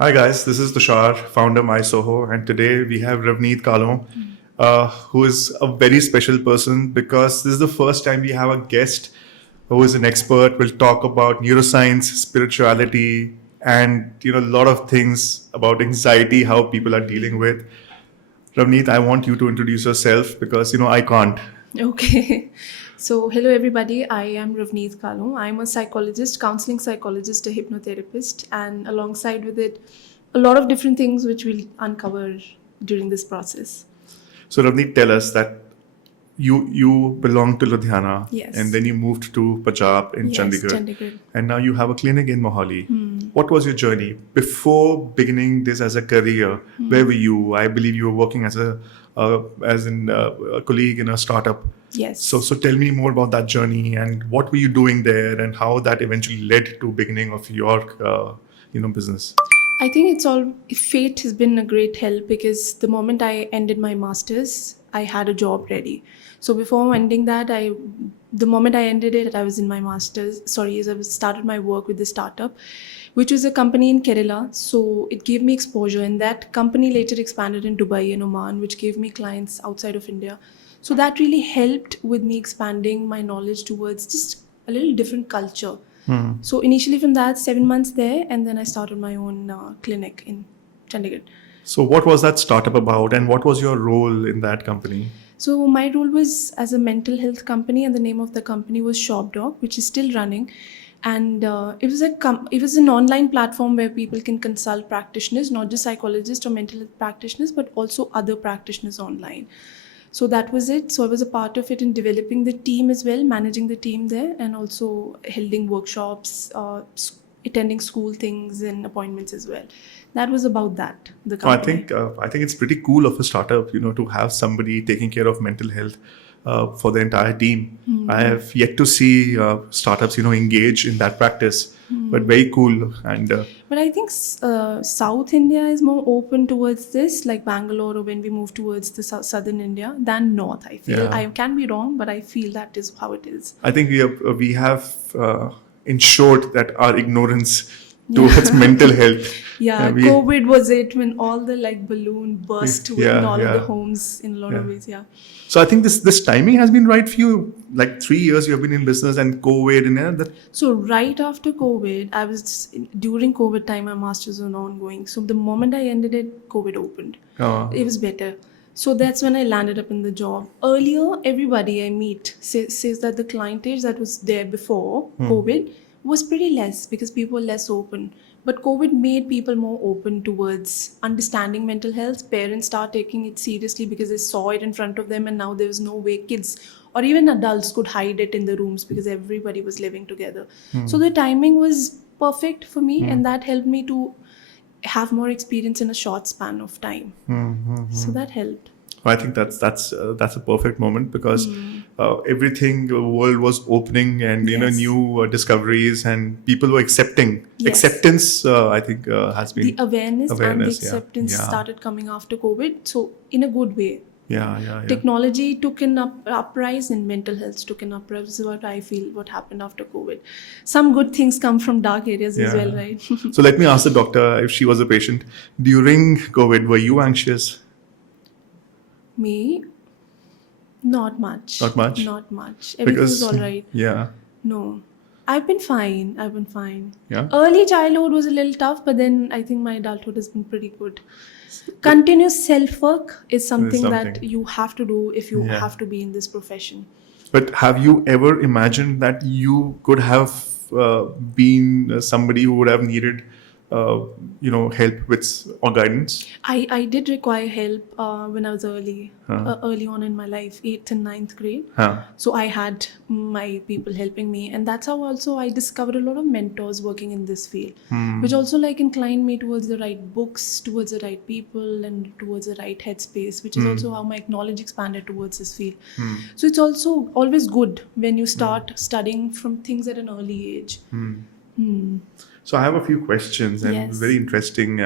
Hi guys, this is Tushar, founder MySoho, and today we have Ravneet Kahlon, who is a very special person because this is the first time we have a guest who is an expert. Will talk about neuroscience, spirituality, and a lot of things about anxiety, how people are dealing with. Ravneet, I want you to introduce yourself because I can't. Okay. So, hello everybody. I am Ravneet Kahlon. I'm a psychologist, counseling psychologist, a hypnotherapist, and alongside with it, a lot of different things which we'll uncover during this process. So Ravneet, tell us that you belong to Ludhiana and Yes. then you moved to Punjab in Yes, Chandigarh Chandigarh. and now you have a clinic in Mohali. What was your journey before beginning this as a career? Where were you? I believe you were working as a colleague in a startup. So Yes. tell me more about that journey and what were you doing there and how that eventually led to beginning of your business. I think it's all fate has been a great help because the moment I ended my masters, I had a job ready. So before ending that, the moment I ended it, I was in my masters. Sorry, as I started my work with the startup, which was a company in Kerala. So it gave me exposure, and that company later expanded in Dubai and Oman, which gave me clients outside of India. So that really helped with me expanding my knowledge towards just a little different culture. So initially from that, 7 months there, and then I started my own clinic in Chandigarh. So what was that startup about and what was your role in that company? So my role was as a mental health company, and the name of the company was ShopDog, which is still running. And it was an online platform where people can consult practitioners, not just psychologists or mental health practitioners, but also other practitioners online. So that was it. So I was a part of it in developing the team as well, managing the team there, and also holding workshops, attending school things and appointments as well. That was about that, the No, company. I think it's pretty cool of a startup, to have somebody taking care of mental health for the entire team. I have yet to see startups, engage in that practice, but very cool. And But I think South India is more open towards this, like Bangalore, or when we move towards the southern India, than North. I feel yeah, I can be wrong, but I feel that is how it is. I think we have ensured that our ignorance towards Yeah. mental health. Yeah, We COVID was it when all the like balloon burst in yeah, all of the yeah, homes in a lot yeah. of ways. Yeah. So I think this timing has been right for you. Like 3 years you have been in business and COVID and that. So right after COVID, during COVID time, my masters were ongoing. So the moment I ended it, COVID opened. Uh, It was better. So that's when I landed up in the job. Earlier, everybody I meet says that the clientage that was there before COVID was pretty less because people were less open. But COVID made people more open towards understanding mental health. Parents start taking it seriously because they saw it in front of them, and now there was no way kids or even adults could hide it in the rooms because everybody was living together. So the timing was perfect for me, and that helped me to have more experience in a short span of time. So that helped. I think that's a perfect moment because everything the world was opening and Yes. new discoveries and people were accepting. Yes. Acceptance, I think, has The been awareness and the awareness. Yeah, acceptance yeah, started coming after COVID. So in a good way. yeah, yeah, yeah. Technology took an uprise and mental health took an uprise. This is what I feel what happened after COVID. Some good things come from dark areas as well, Yeah. right? So let me ask the doctor if she was a patient during COVID. Were you anxious? Me, not much. Not much, Not much. Everything was because all right. yeah, No. I've been fine. I've been fine. yeah. Early childhood was a little tough, but then I think my adulthood has been pretty good. Continuous self work is There's something that something. you have to do if you Yeah. have to be in this profession. But have you ever imagined that you could have been somebody who would have needed, help with or guidance? I did require help when I was Huh. early on in my life, 8th and ninth grade. Huh. So I had my people helping me, and that's how also I discovered a lot of mentors working in this field, which also like inclined me towards the right books, towards the right people, and towards the right headspace, which is also how my knowledge expanded towards this field. So it's also always good when you start studying from things at an early age. So I have a few questions and very Yes. interesting.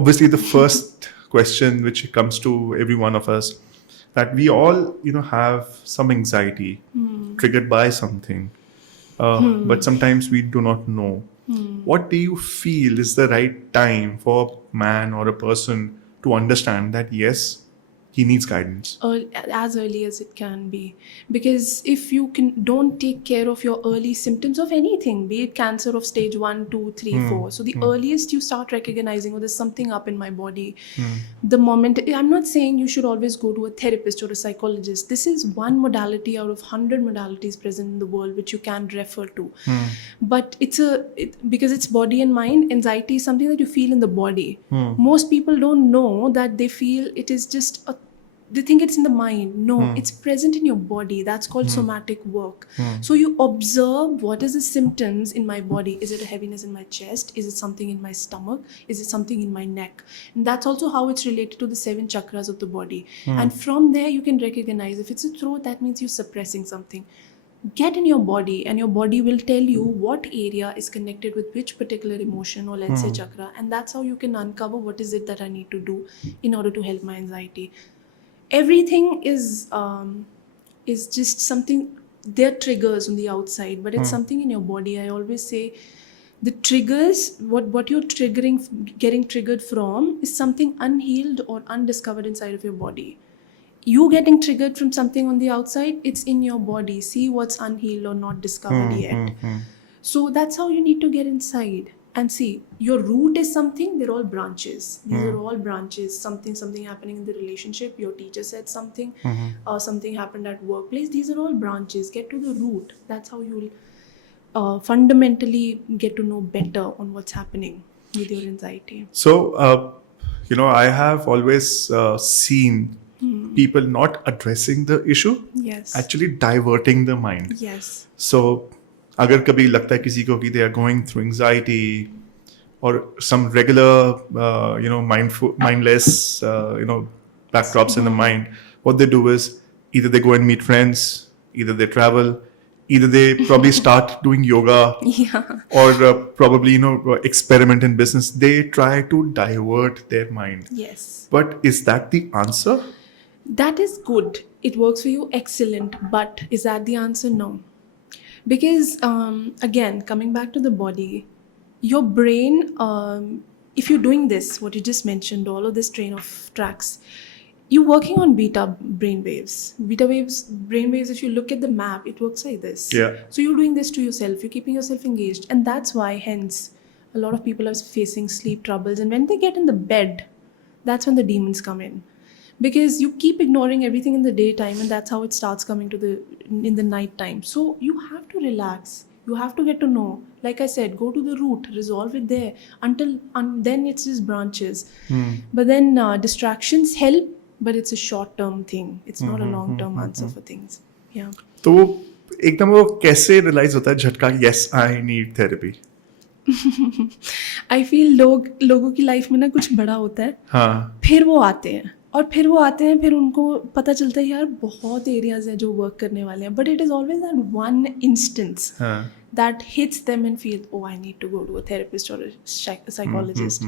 Obviously, the first question which comes to every one of us, that we all have some anxiety triggered by something, but sometimes we do not know. What do you feel is the right time for a man or a person to understand that yes, he needs guidance? As early as it can be, because if you don't take care of your early symptoms of anything, be it cancer of stage 1, 2, 3, 4, so the earliest you start recognizing, oh, there's something up in my body, the moment, I'm not saying you should always go to a therapist or a psychologist. This is one modality out of 100 modalities present in the world which you can refer to. But because it's body and mind, anxiety is something that you feel in the body. Most people don't know that they feel it is just they think it's in the mind. No, it's present in your body. That's called somatic work. So you observe, what is the symptoms in my body? Is it a heaviness in my chest? Is it something in my stomach? Is it something in my neck? And that's also how it's related to the 7 chakras of the body. And from there you can recognize, if it's a throat, that means you're suppressing something. Get in your body, and your body will tell you what area is connected with which particular emotion or, let's say, chakra. And that's how you can uncover what is it that I need to do in order to help my anxiety. Everything is just something. They're triggers on the outside, but it's something in your body. I always say the triggers, what you're getting triggered from, is something unhealed or undiscovered inside of your body. You getting triggered from something on the outside, it's in your body. See what's unhealed or not discovered yet. So that's how you need to get inside and see. Your root is something, they're all branches. These are all branches. Something happening in the relationship, your teacher said something, or something happened at workplace. These are all branches. Get to the root. That's how you'll fundamentally get to know better on what's happening with your anxiety. So, I have always seen people not addressing the issue, Yes. actually diverting the mind. Yes. So, अगर कभी लगता है किसी को कि they are going through anxiety or some regular, mindless, backdrops in the mind, what they do is either they go and meet friends, either they travel, either they probably start doing yoga, or probably, experiment in business. They try to divert their mind. Yes. But is that the answer? That is good. It works for you, excellent. But is that the answer? No. Because again, coming back to the body, your brain, if you're doing this, what you just mentioned, all of this train of tracks, you're working on beta brain waves. Brain waves, if you look at the map, it works like this. Yeah. So you're doing this to yourself. You're keeping yourself engaged. And that's why, hence, a lot of people are facing sleep troubles. And when they get in the bed, that's when the demons come in. Because you keep ignoring everything in the daytime, and that's how it starts coming in the night time. So you have to relax. You have to get to know. Like I said, go to the root, resolve it there. Then it's just branches. But then distractions help, but it's a short-term thing. It's not a long-term answer for things. Yeah. तो एकदम वो कैसे realise होता है झटका, yes, I need therapy? I feel लोगों की life में ना कुछ बड़ा होता है. हाँ. फिर वो आते हैं. फिर उनको पता चलता है यार बहुत एरियाज है जो वर्क करने वाले हैं. But it is always that one instance that hits them and feel, oh I need to go to a therapist और साइकोलॉजिस्ट.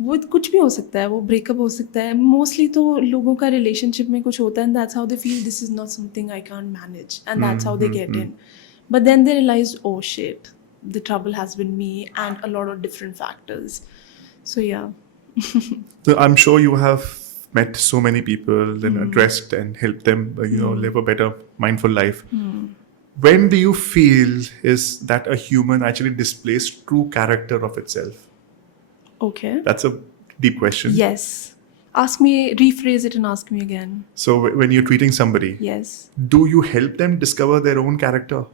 वो कुछ भी हो सकता है, वो ब्रेकअप हो सकता है. मोस्टली तो लोगों का रिलेशनशिप में कुछ होता है, and that's how they feel this is not something I can't manage, and that's how they get in. But then they realise, oh shit, the trouble has been me and a lot of different factors. So yeah. So I'm sure you have met so many people, then addressed and helped them, live a better mindful life. When do you feel is that a human actually displays true character of itself? Okay. That's a deep question. Yes. Ask me, rephrase it and ask me again. So when you're treating somebody, yes, do you help them discover their own character?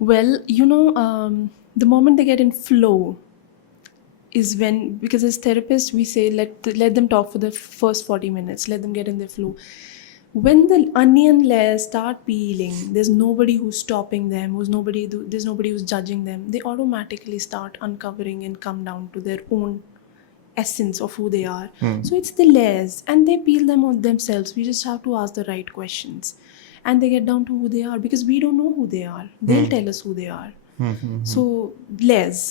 Well, the moment they get in flow is when, because as therapists we say let them talk for the first 40 minutes, let them get in their flow. When the onion layers start peeling, there's nobody who's stopping them, there's nobody who's judging them. They automatically start uncovering and come down to their own essence of who they are. So it's the layers, and they peel them on themselves. We just have to ask the right questions, and they get down to who they are, because we don't know who they are. They'll tell us who they are. So layers,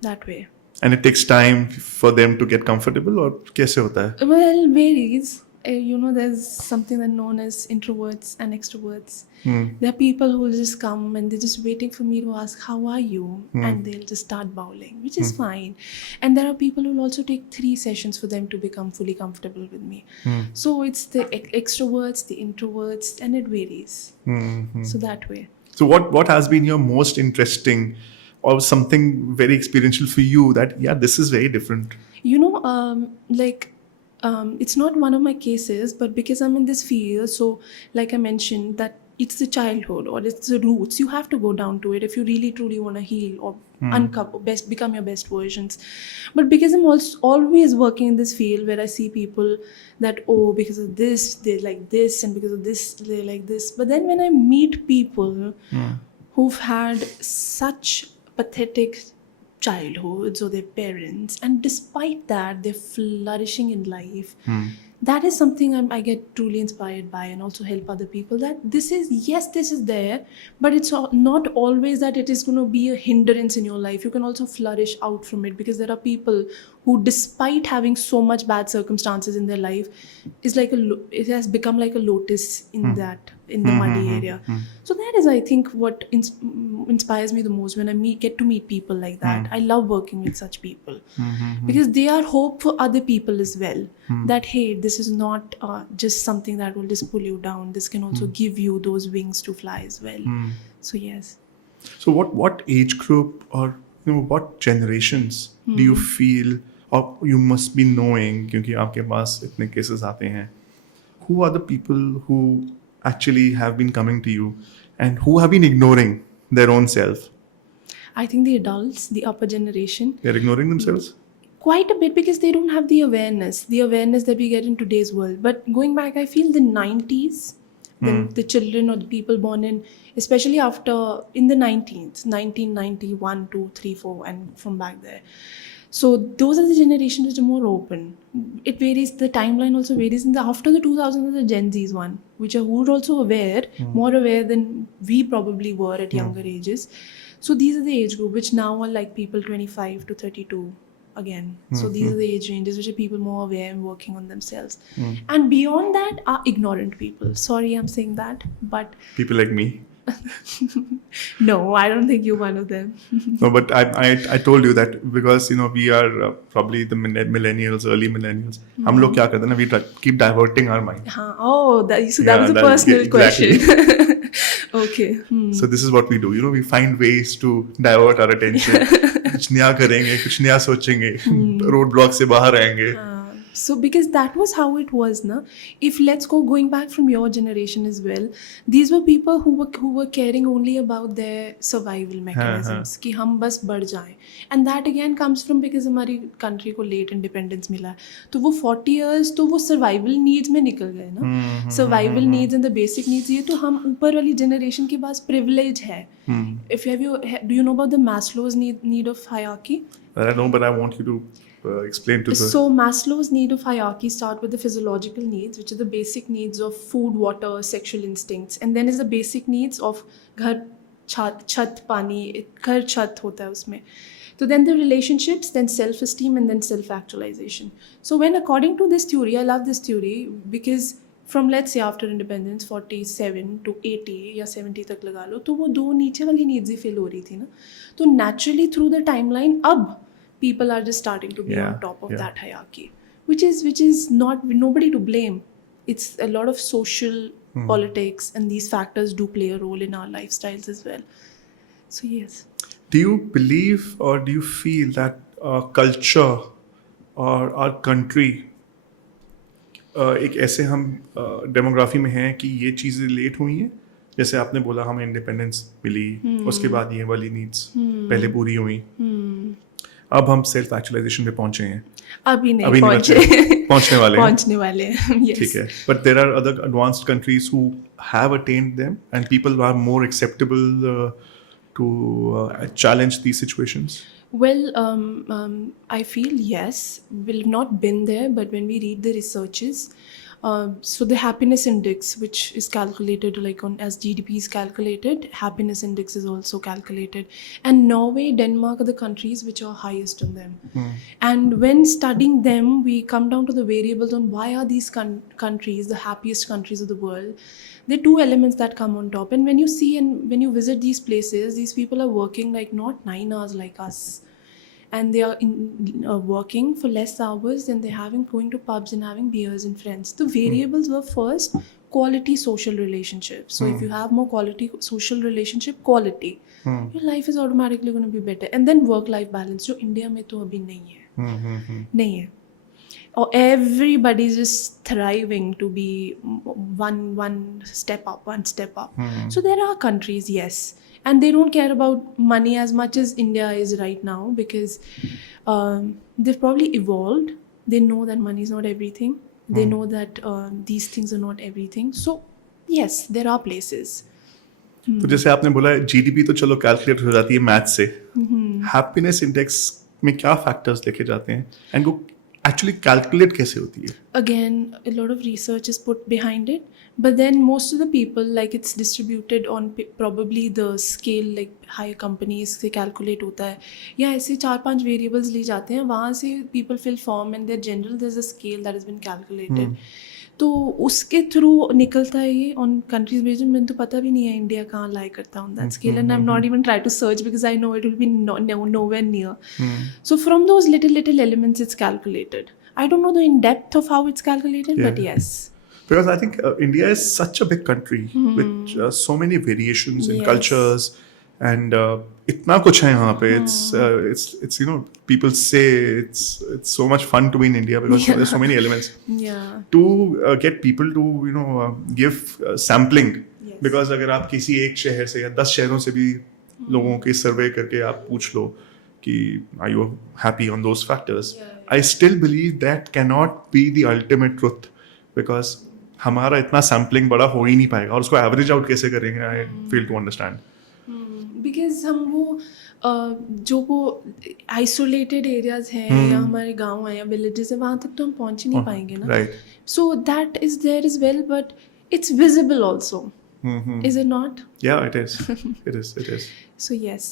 that way. And it takes time for them to get comfortable, or कैसे होता है? Well, varies. there's something that known as introverts and extroverts. There are people who will just come and they're just waiting for me to ask, how are you? And they'll just start bowling, which is fine. And there are people who will also take 3 sessions for them to become fully comfortable with me. So it's the extroverts, the introverts, and it varies. So that way. So what has been your most interesting or something very experiential for you that, yeah, this is very different? It's not one of my cases, but because I'm in this field, so like I mentioned, that it's the childhood or it's the roots. You have to go down to it if you really truly want to heal or uncover, become your best versions. But because I'm also always working in this field where I see people that, oh, because of this, they're like this, and because of this, they're like this. But then when I meet people who've had such pathetic childhoods or their parents, and despite that they're flourishing in life, that is something I get truly inspired by, and also help other people that this is there, but it's not always that it is going to be a hindrance in your life. You can also flourish out from it, because there are people who, despite having so much bad circumstances in their life, it has become like a lotus in the muddy area. So that is, I think, what inspires me the most when I get to meet people like that. I love working with such people because they are hope for other people as well. That, hey, this is not just something that will just pull you down. This can also give you those wings to fly as well. So yes. So what age group or what generations do you feel, or you must be knowing, क्योंकि आपके पास इतने cases आते हैं, who are the people who actually have been coming to you and who have been ignoring their own self? I think the adults, the upper generation, They're ignoring themselves? Quite a bit, because they don't have the awareness that we get in today's world. But going back, I feel the 90s, when the children or the people born in, especially in the 1991, 2, 3, 4, and from back there. So those are the generations which are more open. It varies, the timeline also varies. After the 2000s, the Gen Z's one, who are also aware, more aware than we probably were at younger ages. So these are the age group, which now are like people 25 to 32 again. So these are the age ranges which are people more aware and working on themselves. And beyond that are ignorant people. Sorry, I'm saying that, but... People like me? No, I don't think you're one of them. No, but I told you that because we are probably the millennials, early millennials. हम लोग क्या करते हैं ना, we keep diverting our mind. That was a personal question. Okay. So this is what we do. We find ways to divert our attention. कुछ नया करेंगे, कुछ नया सोचेंगे, रोड ब्लॉक से बाहर आएंगे. So because that was how it was, na? If let's go going back from your generation as well, these were people who were caring only about their survival mechanisms, कि हम बस बढ़ जाएं. And that again comes from because हमारी country को late independence मिला, तो वो 40 years तो वो survival needs में निकल गए ना. Survival needs and the basic needs, ये तो हम ऊपर वाली generation के पास privilege है. Do you know about the Maslow's need of hierarchy? I know, but I want you to explain to the... So Maslow's need of hierarchy start with the physiological needs, which are the basic needs of food, water, sexual instincts, and then is the basic needs of घर, छत, पानी, घर, छत होता है उसमें. So then the relationships, then self-esteem, and then self-actualization. So when, according to this theory, I love this theory because from, let's say, after independence 47 to 80 या 70 तक लगा लो, तो वो दो नीचे वाली needs ही fill हो रही थी ना. तो naturally through the timeline अब people are just starting to be on top of that hierarchy, which is not nobody to blame. It's a lot of social politics, and these factors do play a role in our lifestyles as well. So yes. Do you believe or do you feel that culture or our country एक ऐसे हम demography में हैं कि ये चीज़ें late हुई हैं? जैसे आपने बोला हमें इंडिपेंडेंस मिली, उसके बाद ये वाली नीड्स पहले पूरी हुई, अब हम सेल्फ एक्चुअलाइजेशन पे पहुंचे हैं. अभी नहीं पहुंचे. पहुंचने वाले हैं. Yes. ठीक है. But there are other advanced countries who have attained them, and people are more acceptable to challenge these situations. Well, I feel yes. We've not been there, but when we read the researches, So the happiness index, which is calculated like on as GDP is calculated, happiness index is also calculated. And Norway, Denmark are the countries which are highest on them. And when studying them, we come down to the variables on why are these countries the happiest countries of the world. There are two elements that come on top. And when you see and when you visit these places, these people are working like not 9 hours like us, and they are working for less hours, and they're having going to pubs and having beers and friends. The variables were first quality social relationships. So if you have more quality social relationship, quality, your life is automatically going to be better. And then work life balance, जो India में तो अभी नहीं है. Or everybody's just thriving to be one step up. So there are countries, yes, and they don't care about money as much as India is right now, because they've probably evolved. They know that money is not everything. They know that these things are not everything. So yes, there are places. तो जैसे आपने बोला GDP तो चलो calculate हो जाती है math से, हैप्पीनेस इंडेक्स में क्या फैक्टर्स देखे जाते हैं एंड वो एक्चुअली कैलकुलेट कैसे होती है? Again, a lot of research is put behind it, but then most of the people, like it's distributed on probably the scale, like higher companies से calculate होता है, या ऐसे 4-5 variables ली जाते हैं, वहाँ से people fill form and they're general, there's a scale that has been calculated. तो उसके थ्रू निकलता है ये ऑन कंट्रीज बेस्ड. मुझे तो पता भी नहीं है इंडिया कहाँ लाई करता on that scale, and I am not even try to search because I know it will be nowhere near. So from those little elements it's calculated. I don't know the in depth of how it's calculated, but yes. Because I think India is such a big country with so many variations in cultures, and itna kuch hai yahan pe. It's you know, people say it's so much fun to be in India because there's so many elements. To get people to give sampling, because अगर आप किसी एक शहर से या 10 शहरों से भी लोगों के सर्वे करके आप पूछ लो कि are you happy on those factors, I still believe that cannot be the ultimate truth, because हमारा इतना सैम्पलिंग बड़ा हो ही नहीं पाएगा, और उसको एवरेज आउट कैसे करेंगे? आई फेल टू अंडरस्टैंड. बिकॉज हम वो जो वो आइसोलेटेड एरियाज हैं या हमारे गांव हैं या विलेजेस हैं, वहाँ तक तो हम पहुँच ही नहीं पाएंगे ना. So that is there is well, but it's visible also. Is it not? Yeah, it is. It is. So yes,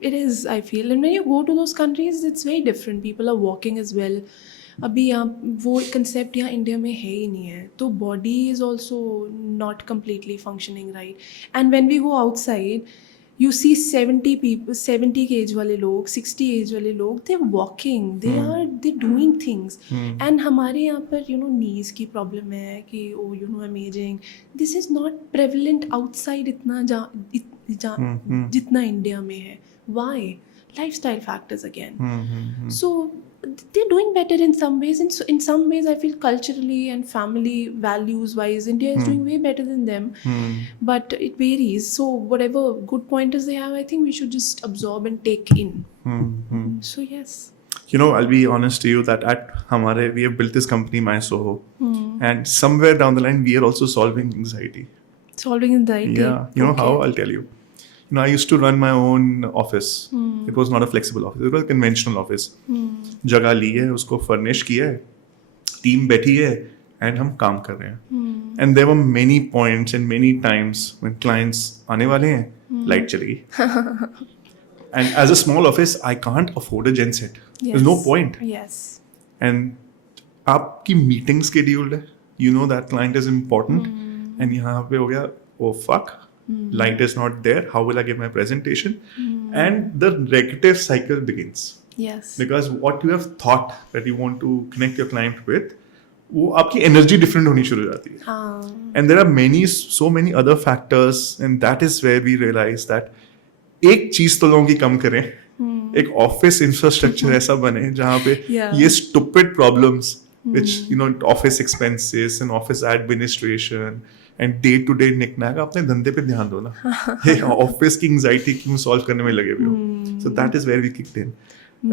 it is, I feel. And when you go to those countries, it's very different. People are walking as well. अभी यहाँ वो concept यहाँ India में है ही नहीं है, तो body is also not completely functioning right. And when we go outside you see 70 people, 70 के एज वाले लोग, 60 एज वाले लोग, they're walking, they're doing things. And हमारे यहाँ पर knees की प्रॉब्लम है कि I'm aging. This is not prevalent outside इतना जितना इंडिया में है. Why? Lifestyle factors again. So they're doing better in some ways, and so in some ways I feel culturally and family values wise India is doing way better than them. But it varies. So whatever good pointers they have, I think we should just absorb and take in. So yes, I'll be honest to you that at Hamare we have built this company MySoho, and somewhere down the line we are also solving anxiety. Yeah. How? I'll tell you. I used to run my own office. It was not a flexible office. It was a conventional office. जगह ली है, उसको furnish किया है, team बैठी है, and हम काम कर रहे हैं. And there were many points and many times when clients आने वाले हैं, light चली गई. And as a small office, I can't afford a gen set. There's no point. Yes. And आपकी meeting scheduled है, that client is important, and यहाँ पे हो गया, oh fuck. Light is not there. How will I give my presentation? And the negative cycle begins. Yes. Because what you have thought that you want to connect your client with, वो आपकी energy different होनी शुरू हो जाती है. And there are so many other factors, and that is where we realize that एक चीज तो लोगों की कम करें, एक ऑफिस इंफ्रास्ट्रक्चर ऐसा बने जहाँ पे ये stupid problems, which office expenses and office administration and day to day knick-knack, अपने धंधे पे ध्यान दो ना. ये ऑफिस की एंजाइटी क्यों सॉल्व करने में लगे हुए हो? So that is where we kicked in.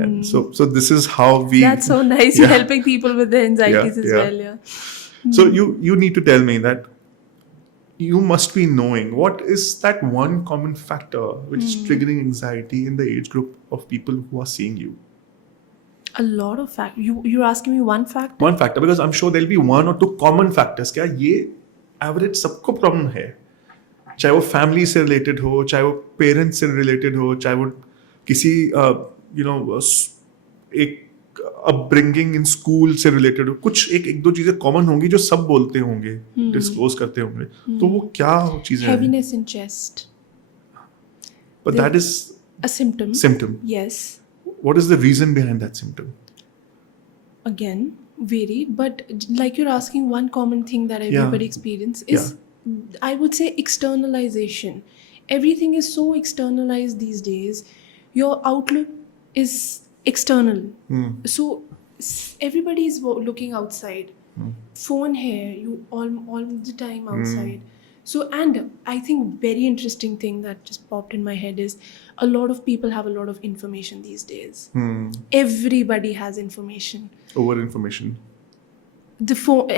And so this is how we. That's so nice. You're helping people with their anxieties as well. Yeah. So you need to tell me that you must be knowing what is that one common factor which is triggering anxiety in the age group of people who are seeing you. A lot of fact. You're asking me one fact? One factor, because I'm sure there'll be one or two common factors. क्या ये average सबको problem है, चाहे वो family से related हो, चाहे वो पेरेंट्स से रिलेटेड हो, चाहे वो किसी एक अपब्रिंगिंग इन स्कूल से रिलेटेड हो, कुछ एक दो चीजें कॉमन होंगी जो सब बोलते होंगे, डिस्क्लोज करते होंगे. तो वो क्या चीजें हैं? Heaviness in chest. But that is A symptom. symptom. Yes. What is the reason behind that symptom? Again, varied, but like you're asking, one common thing that everybody experiences is, I would say, externalization. Everything is so externalized these days. Your outlook is external. So everybody is looking outside. Phone here, you all the time outside. So, and I think very interesting thing that just popped in my head is a lot of people have a lot of information these days. Everybody has information. Over information. The phone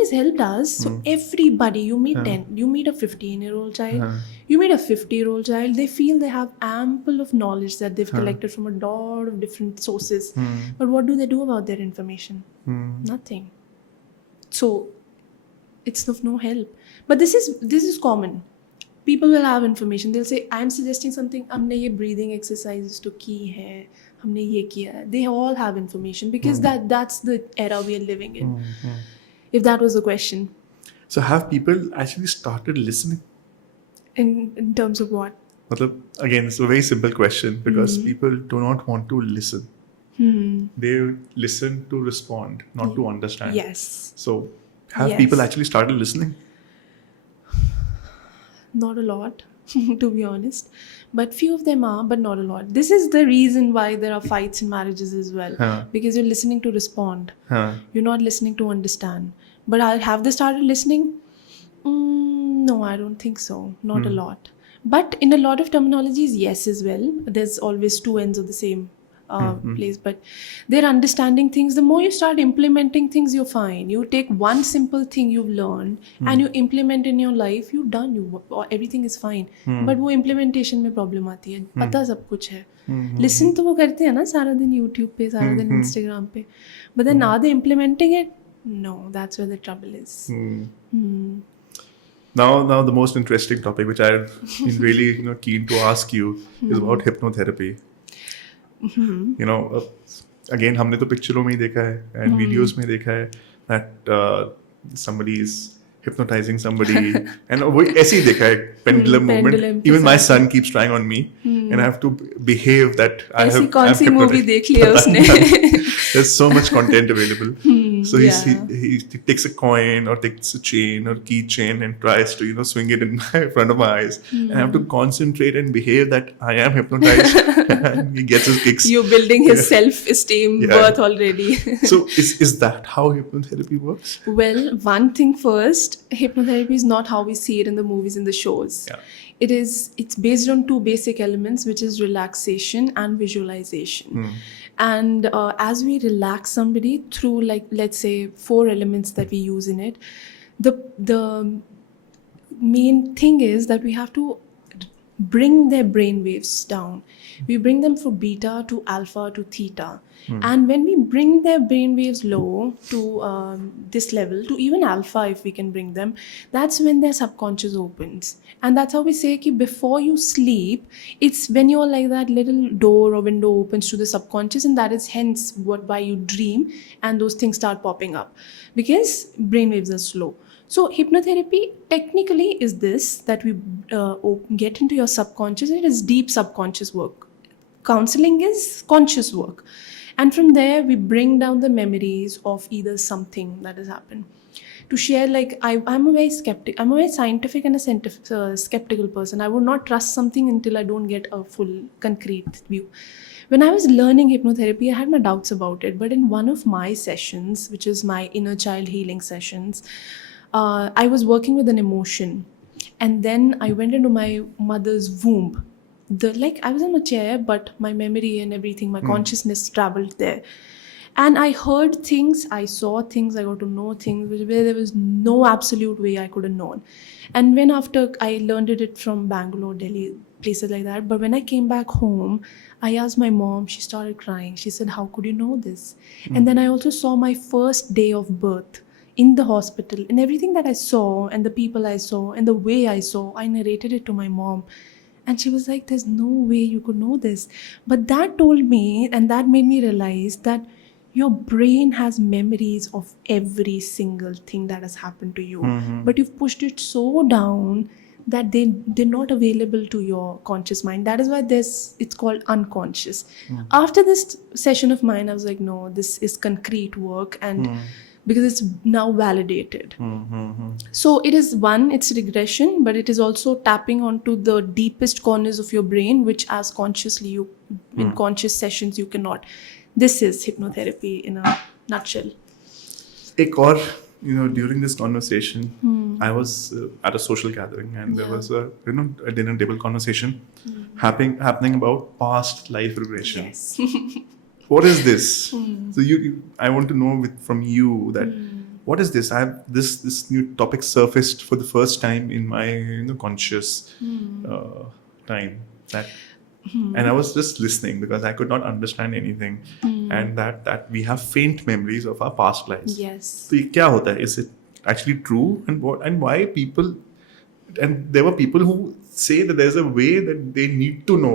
has helped us. So everybody, you meet you meet a 15-year-old child, you meet a 50-year-old child, they feel they have ample of knowledge that they've collected from a lot of different sources. But what do they do about their information? Nothing. So it's of no help. But this is common. People will have information. They'll say, I'm suggesting something. हमने ये breathing exercises तो की है, हमने ये किया है. They all have information because that's the era we are living in. If that was the question. So have people actually started listening? In terms of what? मतलब, again, it's a very simple question because people do not want to listen. They listen to respond, not to understand. Yes. So have people actually started listening? Not a lot, to be honest. But few of them are, but not a lot. This is the reason why there are fights in marriages as well. Because you're listening to respond. You're not listening to understand. But have they started listening? No, I don't think so. Not a lot. But in a lot of terminologies, yes as well. There's always two ends of the same place. But they're understanding things. The more you start implementing things, you're fine. You take one simple thing you've learned and you implement in your life, you're done. Everything is fine. But वो implementation में problem आती है. पता सब कुछ है. Listen तो वो करते हैं ना सारा दिन YouTube पे, सारा दिन Instagram पे. But then are they implementing it? No, that's where the trouble is. Now the most interesting topic, which I've been really keen to ask you, is about hypnotherapy. Again, हमने तो पिक्चरों में ही देखा है and videos में देखा है that somebody is hypnotizing somebody and वो ऐसे ही देखा है pendulum movement. Even my son keeps trying on me and I have to behave that I have. ऐसी कौन सी मूवी देख लिया उसने? There's so much content available. So he takes a coin or takes a chain or keychain and tries to swing it in front of my eyes. And I have to concentrate and behave that I am hypnotized. And he gets his kicks. You're building his self-esteem worth already. So is that how hypnotherapy works? Well, one thing first, hypnotherapy is not how we see it in the movies and the shows. It's based on two basic elements, which is relaxation and visualization. And as we relax somebody through, like, let's say 4 elements that we use in it, the main thing is that we have to bring their brain waves down. We bring them from beta to alpha to theta. And when we bring their brain waves low to this level, to even alpha if we can bring them, that's when their subconscious opens. And that's how we say that before you sleep, it's when you're like that little door or window opens to the subconscious, and that is hence why you dream and those things start popping up, because brain waves are slow. So hypnotherapy technically is this, that we get into your subconscious. It is deep subconscious work. Counseling is conscious work. And from there, we bring down the memories of either something that has happened. To share, like, I'm a very scientific and a skeptical person. I would not trust something until I don't get a full concrete view. When I was learning hypnotherapy, I had my doubts about it. But in one of my sessions, which is my inner child healing sessions, I was working with an emotion. And then I went into my mother's womb. I was in a chair, but my memory and everything, my consciousness traveled there. And I heard things, I saw things, I got to know things where there was no absolute way I could have known. And when after I learned it from Bangalore, Delhi, places like that, but when I came back home, I asked my mom, she started crying. She said, "How could you know this?" And then I also saw my first day of birth in the hospital, and everything that I saw, and the people I saw, and the way I saw, I narrated it to my mom. And she was like, "There's no way you could know this." But that told me, and that made me realize that your brain has memories of every single thing that has happened to you. But you've pushed it so down that they're not available to your conscious mind. That is why it's called unconscious. After this session of mine, I was like, no, this is concrete work, and because it's now validated. So it is it's regression, but it is also tapping onto the deepest corners of your brain, which as consciously you in conscious sessions you cannot. This is hypnotherapy in a nutshell. एक और, during this conversation, I was at a social gathering, and there was a dinner table conversation happening about past life regression. Yes. What is this? So I want to know from you that what is this? I have this new topic surfaced for the first time in my conscious time. And I was just listening because I could not understand anything, and that we have faint memories of our past lives. Yes. So ये क्या होता है? Is it actually true? And why people? And there were people who say that there's a way that they need to know.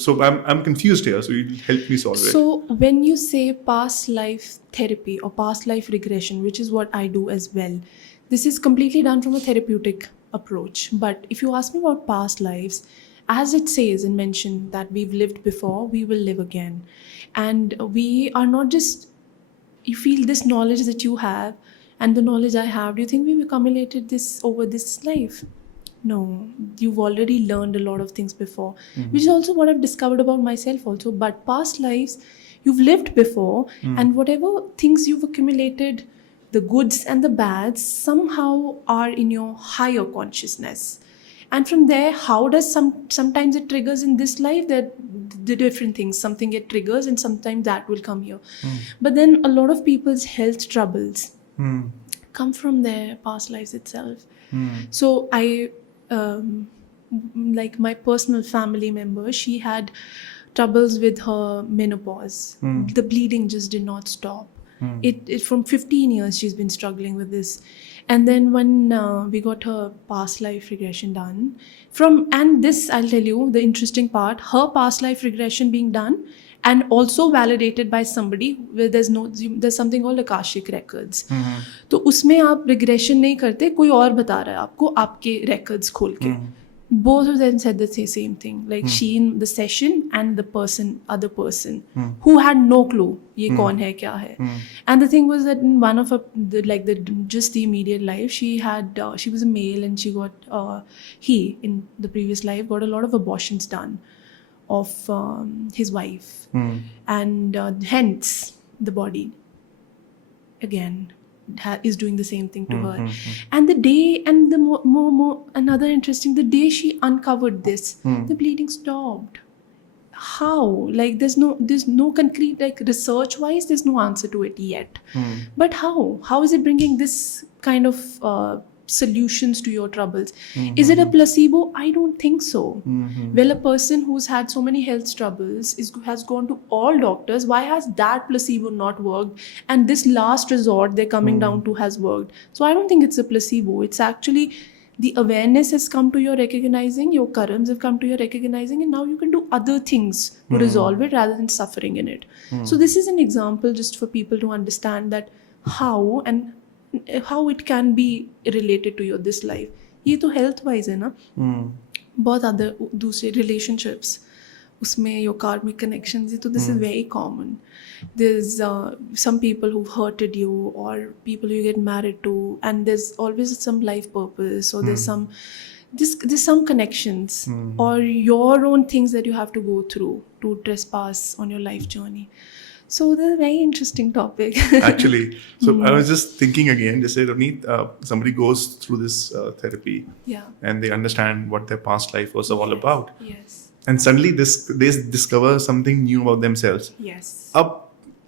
So I'm confused here. So you help me solve it. So when you say past life therapy or past life regression, which is what I do as well, this is completely done from a therapeutic approach. But if you ask me about past lives, as it says and mentioned that we've lived before, we will live again. And we are not just, you feel this knowledge that you have and the knowledge I have, do you think we've accumulated this over this life? No, you've already learned a lot of things before, which is also what I've discovered about myself also. But past lives, you've lived before, and whatever things you've accumulated, the goods and the bads, somehow are in your higher consciousness. And from there, how does sometimes it triggers in this life that the different things, something it triggers and sometimes that will come here. But then a lot of people's health troubles come from their past lives itself. So I, like my personal family member, she had troubles with her menopause. The bleeding just did not stop. It from 15 years she's been struggling with this. And then when we got her past life regression done, and this I'll tell you the interesting part, her past life regression being done and also validated by somebody where there's something called Akashic records. तो उसमें आप regression नहीं करते, कोई और बता रहा है आपको आपके records खोल के. Both of them said the same thing, like she in the session and the other person who had no clue ये कौन है क्या है. And the thing was that in one of her just the immediate life, she was a male, and she got he in the previous life got a lot of abortions done of his wife, and hence the body again is doing the same thing to her. And the day, and the more another interesting, the day she uncovered this, the bleeding stopped. How? Like there's no concrete, like research wise there's no answer to it yet. But how is it bringing this kind of solutions to your troubles? Is it a placebo? I don't think so. Well, a person who's had so many health troubles has gone to all doctors. Why has that placebo not worked, and this last resort they're coming down to has worked? So I don't think it's a placebo. It's actually the awareness has come to your recognizing, your karams have come to your recognizing, and now you can do other things to resolve it rather than suffering in it. So this is an example just for people to understand that how it can be related to your this life. ये तो health wise है ना. बहुत other दूसरे relationships उसमें your karmic connections है, तो this is very common. There's some people who've hurted you, or people you get married to, and there's always some life purpose, or there's some connections or your own things that you have to go through to trespass on your life journey. So that's a very interesting topic. Actually, so I was just thinking again, just say, Ravneet, somebody goes through this therapy, and they understand what their past life was all about. Yes. And suddenly they discover something new about themselves. Yes. Ab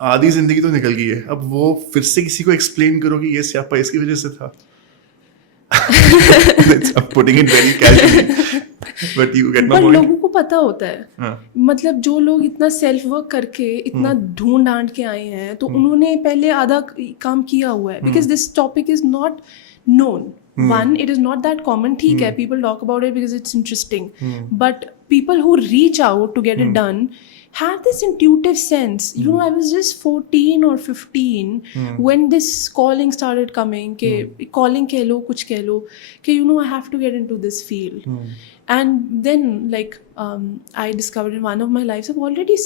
आधी जिंदगी तो निकल गई है, अब वो फिर से किसी को एक्सप्लेन करो कि ये स्यापा इसकी वजह से था. I'm putting it very casually, but you get my पर point. लोगों को पता होता है. हाँ. मतलब जो लोग इतना सेल्फ वर्क करके इतना ढूंढ ढांड के आए हैं तो उन्होंने पहले आधा काम किया हुआ है. Because this topic is not known. One, it is not that common. ठीक है, people talk about it because it's interesting. But people who reach out to get it done have this intuitive sense. You know, I was just 14 or 15 when this calling started coming. के calling कह लो, कुछ कह लो, कि you know, I have to get into this field. And then, like, I discovered in one of my lives, I've already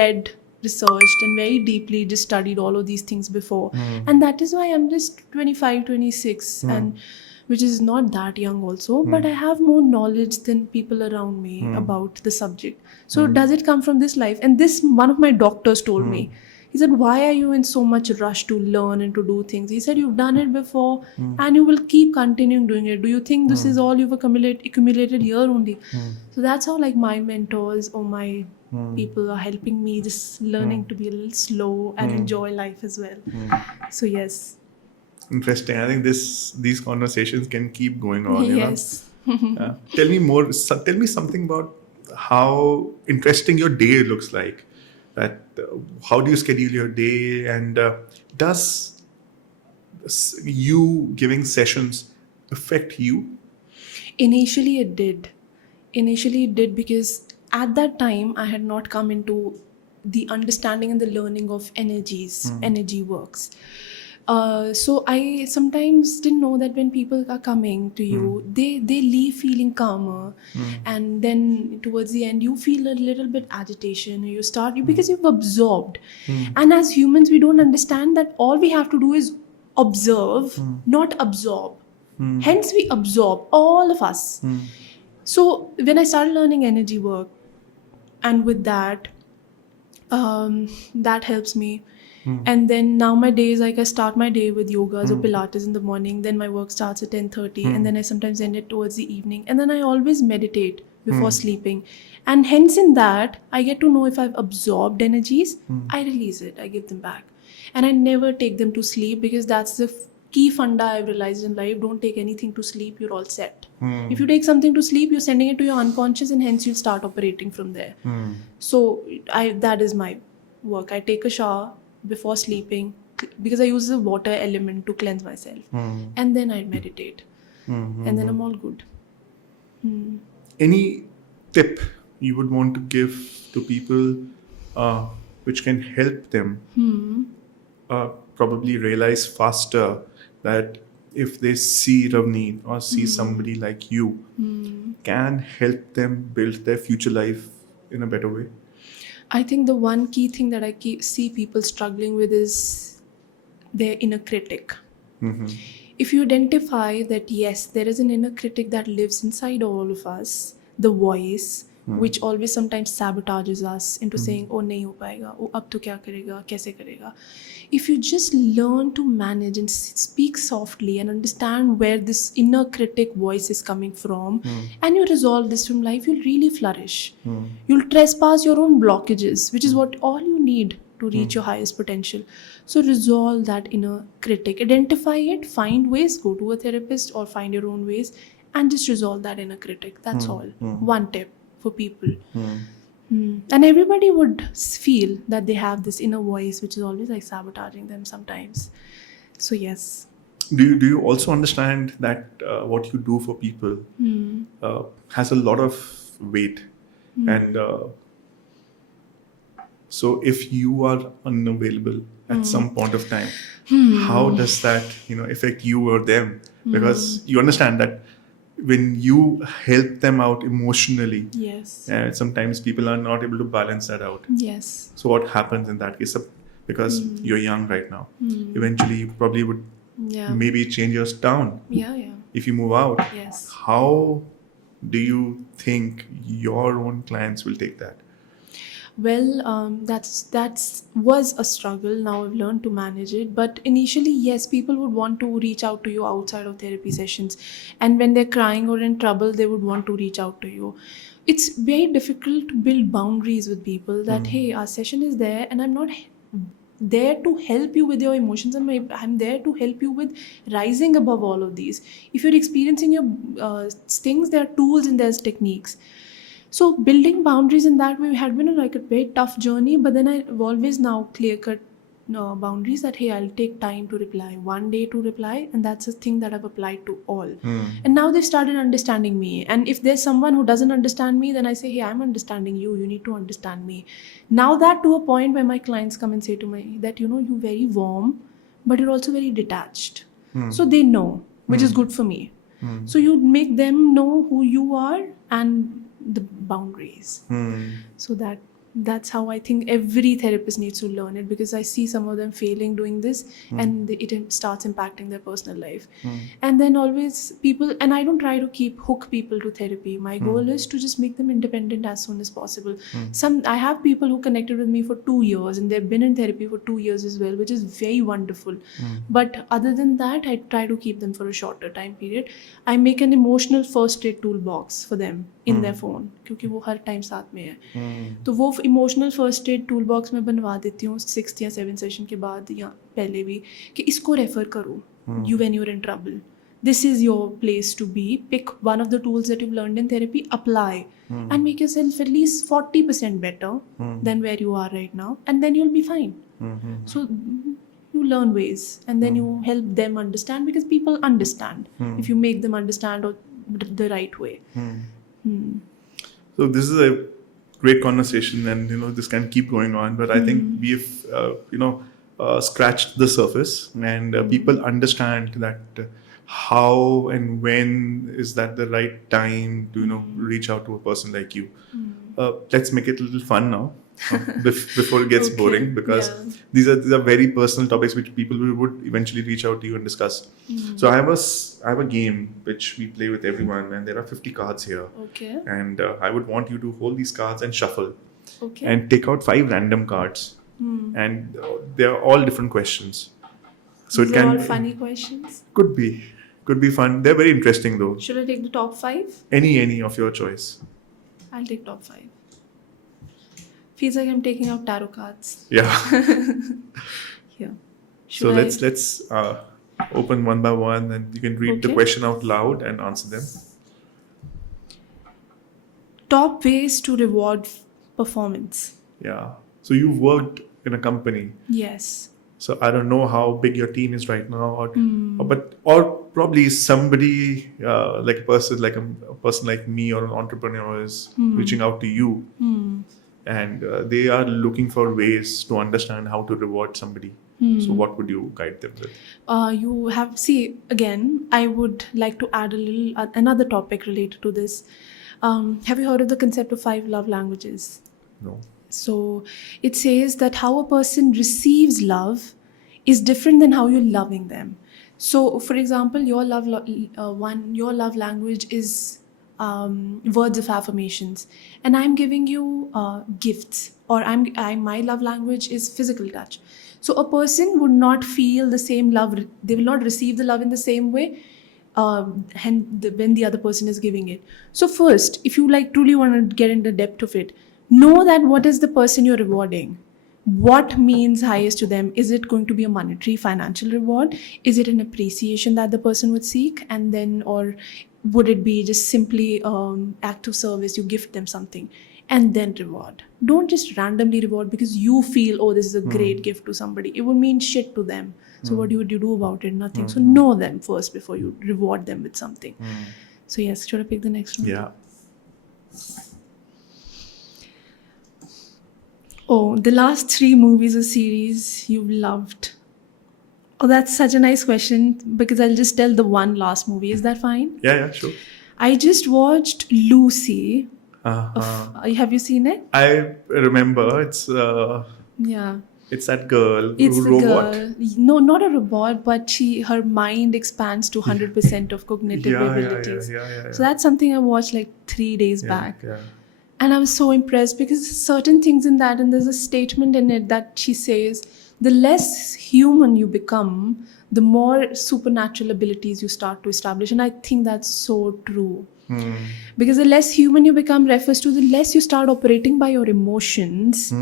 read, researched and very deeply just studied all of these things before. And that is why I'm just 25, 26 and which is not that young also, but I have more knowledge than people around me about the subject. So does it come from this life? And this, one of my doctors told me, he said, why are you in so much rush to learn and to do things? He said, you've done it before and you will keep continuing doing it. Do you think this is all you've accumulated here only? So that's how, like, my mentors or my people are helping me just learning to be a little slow and enjoy life as well. So yes. Interesting. I think these conversations can keep going on. You Yes. know? Tell me more. Tell me something about how interesting your day looks like. That how do you schedule your day, and does you giving sessions affect you? Initially it did because at that time I had not come into the understanding and the learning of energy works. So I sometimes didn't know that when people are coming to you, they leave feeling calmer, and then towards the end you feel a little bit agitation. You start because you've absorbed, and as humans we don't understand that all we have to do is observe, not absorb. Hence we absorb, all of us. So when I started learning energy work, and with that, that helps me. And then now my days, like, I start my day with yogas or pilates in the morning, then my work starts at 10:30, and then I sometimes end it towards the evening, and then I always meditate before sleeping. And hence in that I get to know if I've absorbed energies, I release it, I give them back. And I never take them to sleep, because that's the key funda I've realized in life. Don't take anything to sleep, you're all set. If you take something to sleep, you're sending it to your unconscious, and hence you'll start operating from there. So that is my work. I take a shower before sleeping, because I use the water element to cleanse myself, and then I meditate, and then I'm all good. Any tip you would want to give to people which can help them probably realize faster that if they see Ravneet or see somebody like you, can help them build their future life in a better way? I think the one key thing that I see people struggling with is their inner critic. If you identify that, yes, there is an inner critic that lives inside all of us, the voice, which always sometimes sabotages us into saying, oh, nahi ho payega, oh, ab to kya karega, kaise karega. If you just learn to manage and speak softly and understand where this inner critic voice is coming from, and you resolve this from life, you'll really flourish. You'll trespass your own blockages, which is what all you need to reach your highest potential. So resolve that inner critic, identify it, find ways, go to a therapist or find your own ways, and just resolve that inner critic. That's all. One tip for people. And everybody would feel that they have this inner voice which is always like sabotaging them sometimes. So yes. Do you also understand that what you do for people has a lot of weight, and so if you are unavailable at some point of time, how does that affect you or them? Because you understand that when you help them out emotionally, Yes. sometimes people are not able to balance that out. Yes. So what happens in that case? Because you're young right now, eventually you probably would maybe change your town. Yeah. If you move out, Yes. how do you think your own clients will take that? Well, that's was a struggle. Now I've learned to manage it. But initially, yes, people would want to reach out to you outside of therapy sessions, and when they're crying or in trouble, they would want to reach out to you. It's very difficult to build boundaries with people. That hey, our session is there, and I'm not there to help you with your emotions, and I'm there to help you with rising above all of these. If you're experiencing your things, there are tools and there's techniques. So building boundaries in that way had been like a very tough journey, but then I've always now clear cut boundaries that hey, I'll take time to reply, one day to reply, and that's a thing that I've applied to all. And now they've started understanding me. And if there's someone who doesn't understand me, then I say, hey, I'm understanding you. You need to understand me. Now that to a point where my clients come and say to me that you're very warm, but you're also very detached. So they know, which is good for me. So you make them know who you are and the boundaries. So that's how I think every therapist needs to learn it, because I see some of them failing doing this, and it starts impacting their personal life. And then always people, and I don't try to hook people to therapy. My goal is to just make them independent as soon as possible. I have people who connected with me for 2 years and they've been in therapy for 2 years as well, which is very wonderful. But other than that, I try to keep them for a shorter time period. I make an emotional first aid toolbox for them in their phone, क्योंकि वो हर time साथ में है. तो वो emotional first aid tool box में बनवा देती हूँ 6 या 7 सेशन के बाद या पहले भी, कि इसको रेफर करो you when you're in trouble. This is your place to be. Pick one of the tools that you've learned in therapy, apply, and make yourself at least 40% better than where you are right now, and then you'll be fine. So you learn ways, and then you help them understand, because people understand if you make them understand the right way. So this is a great conversation, and this can keep going on. But I think we've scratched the surface, and people understand that how and when is that the right time to reach out to a person like you. Let's make it a little fun now. Before it gets boring, because these are very personal topics which people would eventually reach out to you and discuss. So I have a game which we play with everyone, and there are 50 cards here. Okay. And I would want you to hold these cards and shuffle. Okay. And take out 5 random cards. And they are all different questions. So These it can are all funny questions. Could be fun. They're very interesting though. Should I take the top 5? Any of your choice. I'll take top 5. Feels like I'm taking out tarot cards. Yeah. Yeah. So let's open one by one, and you can read the question out loud and answer them. Top ways to reward performance. Yeah. So you've worked in a company. Yes. So I don't know how big your team is right now, or probably somebody like a person like me or an entrepreneur is reaching out to you, and they are looking for ways to understand how to reward somebody. So what would you guide them with? Again, I would like to add another topic related to this. Have you heard of the concept of 5 love languages? No. So it says that how a person receives love is different than how you're loving them. So, for example, your love language is words of affirmations, and I'm giving you gifts, or my love language is physical touch. So a person would not feel the same love. They will not receive the love in the same way when the other person is giving it. So first, if you truly want to get into the depth of it, know that what is the person you're rewarding. What means highest to them? Is it going to be a monetary, financial reward? Is it an appreciation that the person would seek? And then, or would it be just simply act of service? You gift them something and then reward. Don't just randomly reward because you feel, oh, this is a great gift to somebody. It would mean shit to them. So what would you do about it? Nothing. So know them first before you reward them with something. So yes, should I pick the next one? Yeah. Oh, the last 3 movies or series you've loved. Oh, that's such a nice question, because I'll just tell the one last movie. Is that fine? Yeah, sure. I just watched Lucy. Have you seen it? I remember. It's Yeah. it's that girl. It's the robot. girl. No, not a robot, but her mind expands to 100% of cognitive abilities. Yeah. So that's something I watched 3 days back. Yeah. And I was so impressed because certain things in that, and there's a statement in it that she says, the less human you become, the more supernatural abilities you start to establish. And I think that's so true. Because the less human you become refers to the less you start operating by your emotions,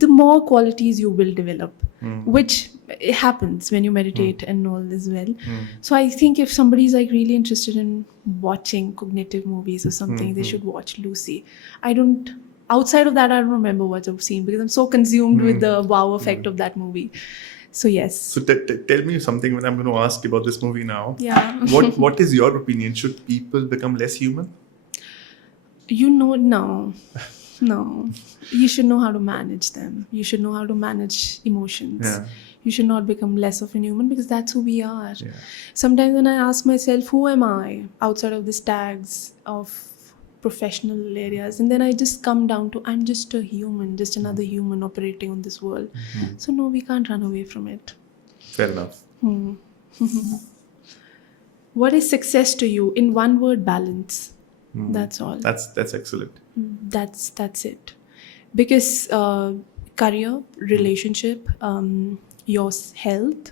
the more qualities you will develop, which it happens when you meditate and all as well. So I think if somebody is like really interested in watching cognitive movies or something, they should watch Lucy. Outside of that, I don't remember what I've seen because I'm so consumed with the wow effect of that movie. So yes. So tell me something when I'm going to ask about this movie now. Yeah. What is your opinion? Should people become less human? No. You should know how to manage them. You should know how to manage emotions. Yeah. You should not become less of a human because that's who we are. Yeah. Sometimes when I ask myself, who am I outside of these tags of professional areas, and then I just come down to I'm just a human, just another human operating on this world. So no, we can't run away from it. Fair enough. What is success to you? In one word, balance. That's all. That's excellent. That's it. Because career, relationship, your health,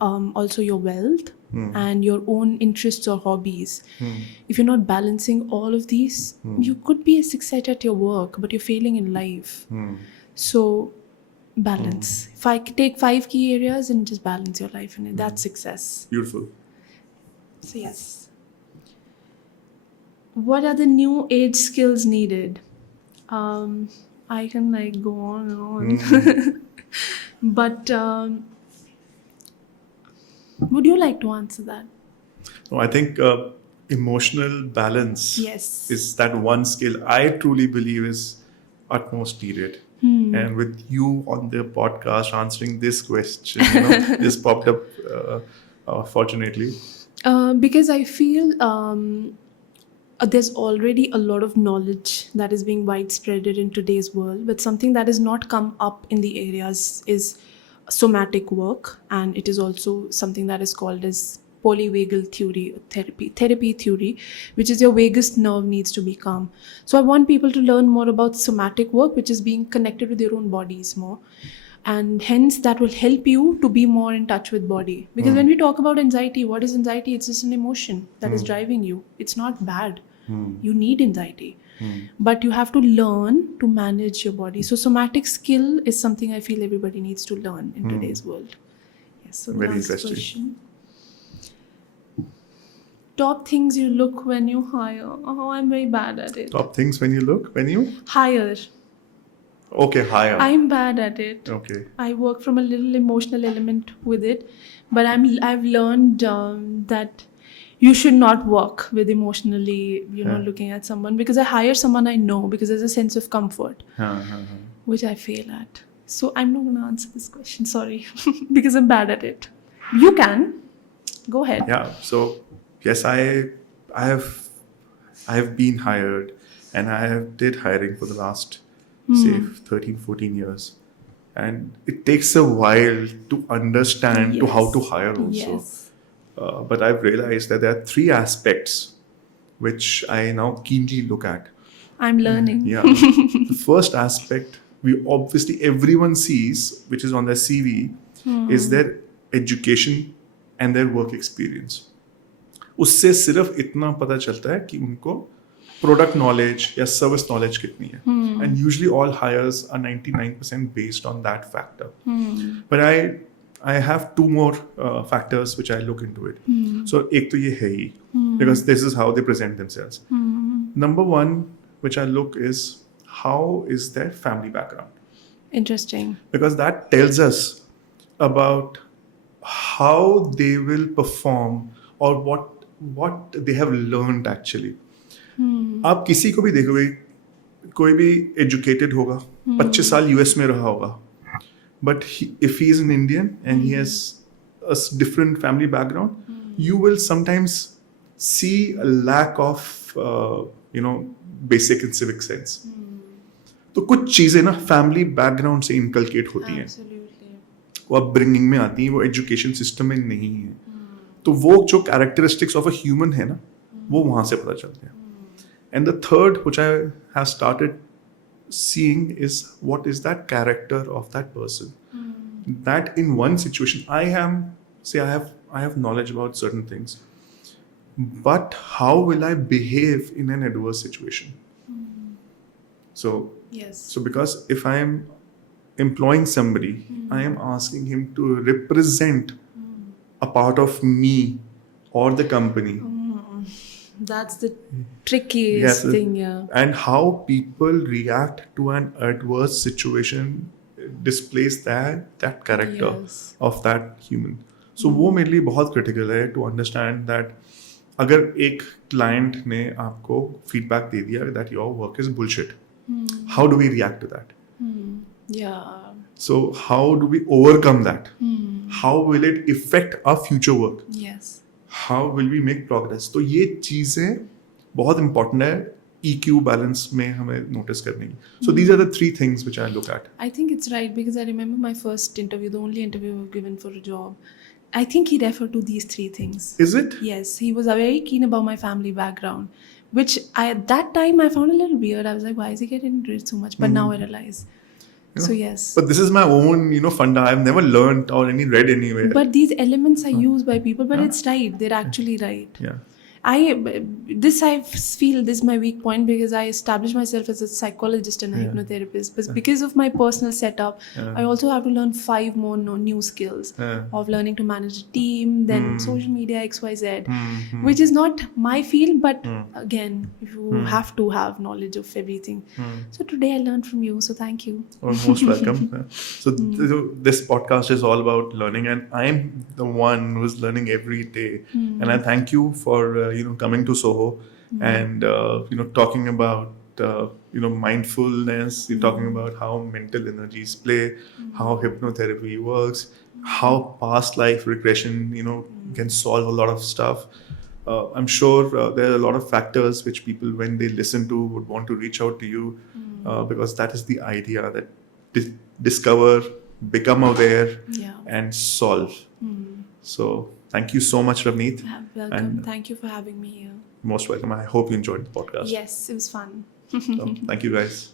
also your wealth, and your own interests or hobbies. If you're not balancing all of these, you could be a success at your work, but you're failing in life. So balance. If I take 5 key areas and just balance your life in it, that's success. Beautiful. So yes. What are the new age skills needed? I can like go on and on. But would you like to answer that? No, I think emotional balance Yes. is that one skill I truly believe is utmost needed. And with you on the podcast answering this question, this popped up fortunately. Because I feel there's already a lot of knowledge that is being widespreaded in today's world, but something that has not come up in the areas is somatic work, and it is also something that is called as polyvagal therapy theory, which is your vagus nerve needs to be calm. So I want people to learn more about somatic work, which is being connected with your own bodies more. And hence that will help you to be more in touch with body. Because when we talk about anxiety, what is anxiety? It's just an emotion that is driving you. It's not bad. You need anxiety. But you have to learn to manage your body. So somatic skill is something I feel everybody needs to learn in today's world. Yes. So the Very last interesting. question. Top things you look when you hire. Oh, I'm very bad at it. Top things when you Hire. okay, hire. I'm bad at it. Okay. I work from a little emotional element with it, but I've learned that you should not work with emotionally, looking at someone, because I hire someone I know because there's a sense of comfort, which I fail at. So I'm not going to answer this question. Sorry, because I'm bad at it. You can go ahead. Yeah. So yes, I have been hired, and I have did hiring for the last say 13-14 years, and it takes a while to understand to how to hire also. Yes. But I've realized that there are 3 aspects which I now keenly look at. I'm learning. Yeah. The first aspect everyone sees, which is on their CV, is their education and their work experience. उससे सिर्फ इतना पता चलता है कि उनको product knowledge या service knowledge कितनी है. And usually all hires are 99% based on that factor. But I have 2 more factors which I look into it. So एक तो ये है ही, because this is how they present themselves. Number 1 which I look is how is their family background. Interesting. Because that tells us about how they will perform or what they have learned actually. आप किसी को भी देखोगे, कोई भी educated होगा, 25 साल US में रहा होगा, but if he is an Indian and he has a different family background, you will sometimes see a lack of basic and civic sense. तो कुछ चीजें ना फैमिली बैकग्राउंड से इनकलकेट होती हैं, वो अपब्रिंगिंग में आती हैं, वो एजुकेशन सिस्टम में नहीं है. तो वो जो कैरेक्टरिस्टिक्स ऑफ अ ह्यूमन है ना, वो वहां से पता चलते हैं. And the third which I have started seeing is what is that character of that person. That in one situation I have knowledge about certain things, but how will I behave in an adverse situation? So, Yes. so because if I am employing somebody, I am asking him to represent a part of me or the company. That's the trickiest Yes, thing, yeah. and how people react to an adverse situation displays that character Yes. of that human. So वो मेरे लिए बहुत critical है to understand that अगर एक client ने आपको feedback दे दिया that your work is bullshit, how do we react to that? Yeah. So how do we overcome that? How will it affect our future work? Yes. How will we make progress? तो ये चीज़ें बहुत important है EQ balance में हमें notice करने की. So these are the three things which I look at. I think it's right because I remember my first interview, the only interview I've given for a job. I think he referred to these three things. Is it? Yes, he was very keen about my family background, which at that time I found a little weird. I was like, why is he getting into it so much? But now I realize. You know, So yes. But this is my own, funda. I've never learned or read anywhere. But these elements are used by people, but it's right. They're actually right. Yeah. I feel this is my weak point because I established myself as a psychologist and a hypnotherapist. But because of my personal setup, I also have to learn 5 more new skills of learning to manage a team, then social media, XYZ, which is not my field. But again, you have to have knowledge of everything. So today I learned from you. So thank you. You're most welcome. So this podcast is all about learning, and I'm the one who's learning every day. And I thank you for coming to Soho and talking about mindfulness. You're talking about how mental energies play, how hypnotherapy works, how past life regression can solve a lot of stuff. I'm sure there are a lot of factors which people, when they listen to, would want to reach out to you because that is the idea, that discover, become aware, and solve. So thank you so much, Ravneet. Welcome. And thank you for having me here. Most welcome. I hope you enjoyed the podcast. Yes, it was fun. So, thank you, guys.